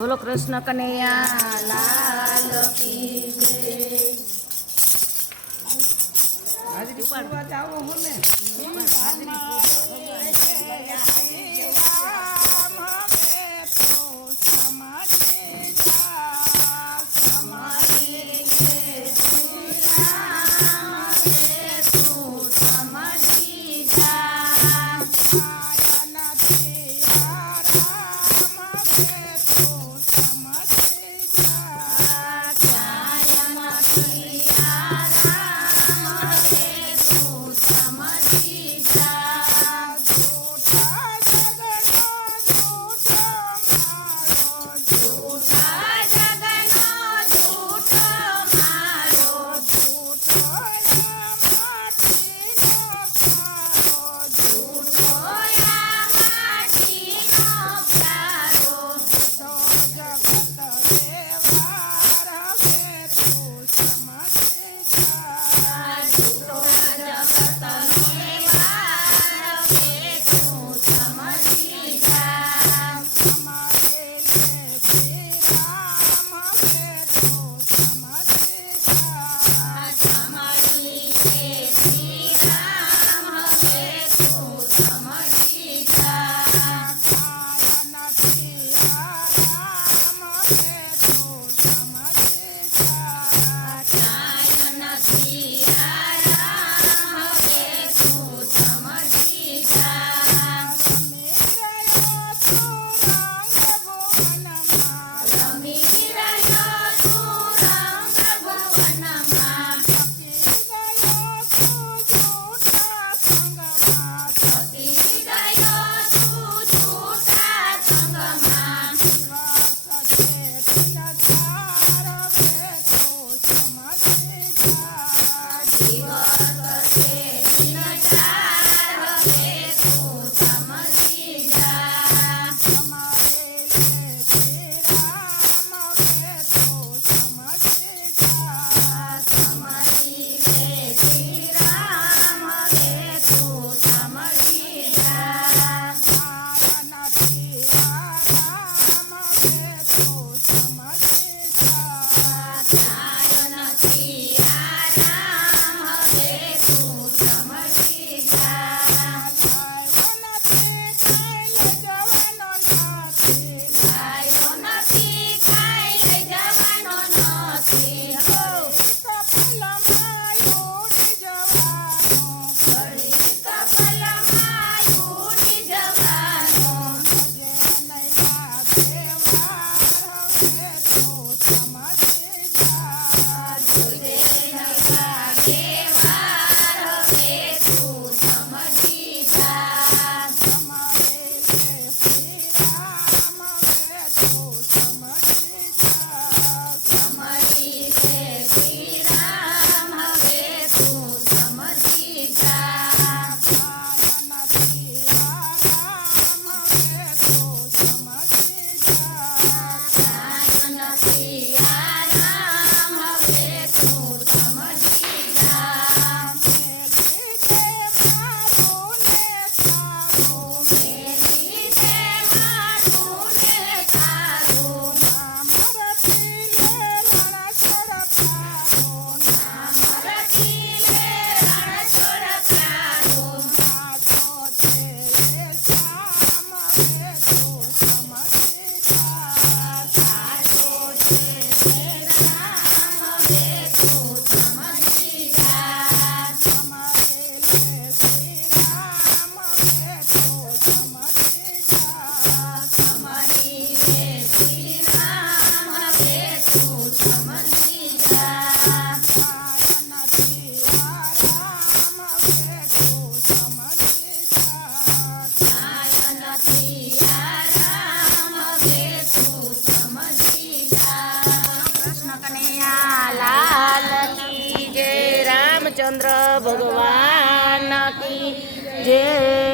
बोलो कृष्ण कन्हैया लाल की जय आज की शुरुआत आओ होने चंद्र भगवान की जय